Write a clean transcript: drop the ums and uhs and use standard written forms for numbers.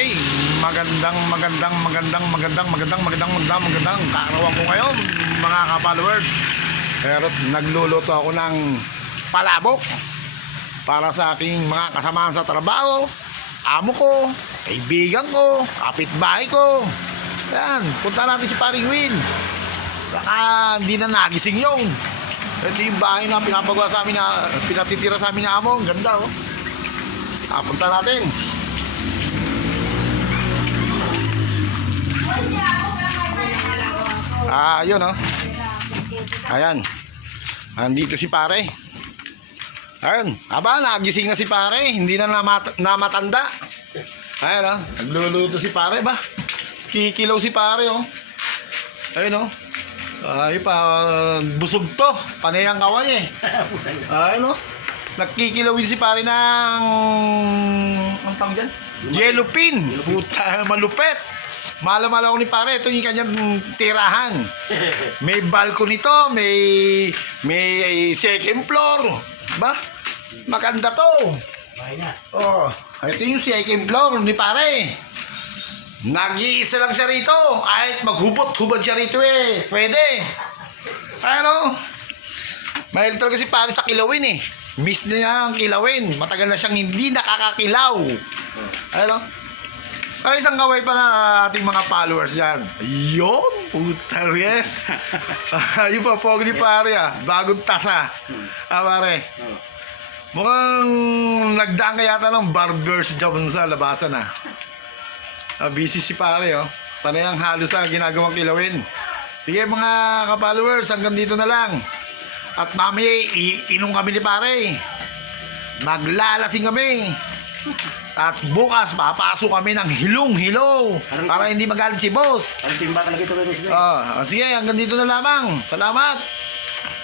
pare. Magandang kaarawan ko ngayon, mga ka-followers. Pero nagluluto ako ng palabok para sa aking mga kasamahan sa trabaho, amo ko, kaibigan ko, kapitbahay ko. Yan, punta natin si Paring Will. Baka hindi na nagising yun. Ito yung bahay na pinapagawa sa amin, na pinatitira sa amin na amo. Ang ganda, oh. Punta natin. Yun, oh. Ayan. Andito si pare. Ayan. Nagising na si pare. Hindi na namatanda. Ayan, oh. Nagluluto si pare ba? Kikilaw si pare, oh. Ayun, oh. Ayun pa, busog to. Panay ang kawan eh. Ayun, oh. Nagkikilawin si pare ng ang tawag dyan? Yellow pin. Puta, malupet. Malam-malam ako ni pare. Ito yung kanyang tirahan. May balcony to. May second floor. Ba? Maganda to. Oh, ito yung second floor ni pare. Nag-iisa lang siya rito. Kahit maghubot-hubad siya rito eh. Pwede. Ano? Mahilig talaga si pare sa kilawin eh. Miss niya ang kilawin. Matagal na siyang hindi nakakakilaw. Ano? Para isang kaway pa na ating mga followers dyan. Ayun! Puta, yes! Yung papog ni pare bagong tasa. Pare. Mukhang nagdaan ka yata ng barbers job sa labasan busy si pare, oh. Panay ang halos na ginagawang kilawin. Sige mga ka-followers, hanggang dito na lang. At mamaya, iinom kami ni pare. Maglalasing kami. At bukas, papasok kami ng hilong-hilo. Para hindi magalit si boss. Ang timba ka lagi ito rin. Sige, hanggang dito na lamang. Salamat.